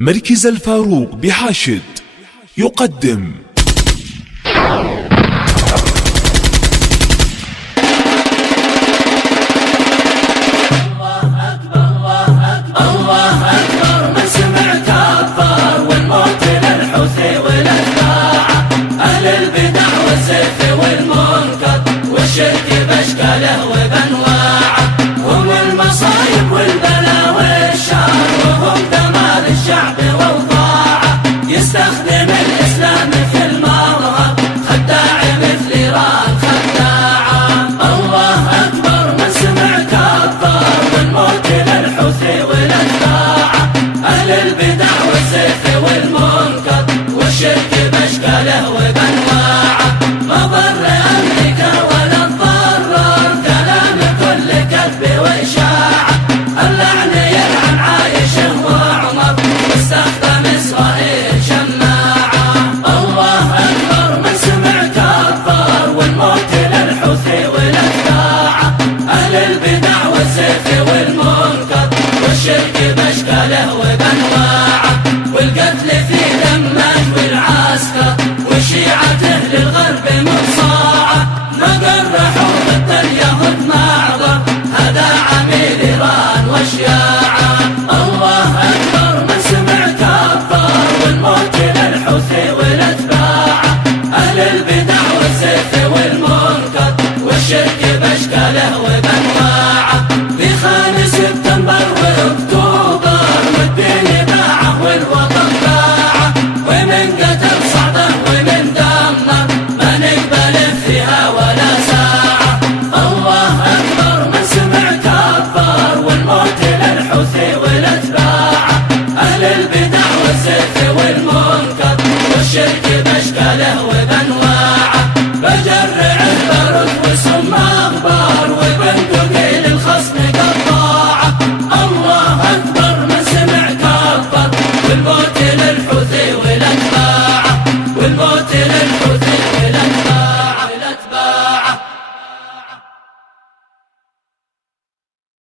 مركز الفاروق بحاشد يقدم والشرك باشكاله وبانواعه، هم المصايب والبلا والشر، وهم دمار الشعب واوضاعه. يستخدم الاسلام في المظهر خداع مثل ايران خداعه. الله اكبر من سمع كبر، والموت للحوثي والاتباعه. اهل البدع والزيف والمنكر والشرك باشكاله وبانواعه. ما ضر امريكا ولا تضرر كلام كل كذب واشاعه. اللعن يلعن عايش وعمر واستخدم اسرائيل شماعه. الله اكبر من سمع كبر، والموت للحوثي والاتباعه. اهل البدع والزيف والمنكر والشرك باشكاله وبانواعه. والقتل في دمه والعسكر وشيعته للغرب مصاعه. مقر حوض اليهود معظم هذا عميل ايران وشياعه. الله اكبر من سمع كبر، والموت للحوثي والاتباعه. اهل البدع والزيف والمنكر والشرك باشكاله وبانواعه. في 5 سبتمبر واكتوبر والدين باعه والوطن باعه. ومن قتل صعده ومن دمر ما نقبل فيها ولا ساعه. الله اكبر من سمع كبر، والموت للحوثي والاتباعه. اهل البدع والزيف والمنكر والشرك باشكاله وبانواعه. بجرعه بارود وسم اخبار وبندقي للخصم قطاعه. الله اكبر من سمع كبر، والموت للحوثي والاتباعه. والموت للحوثي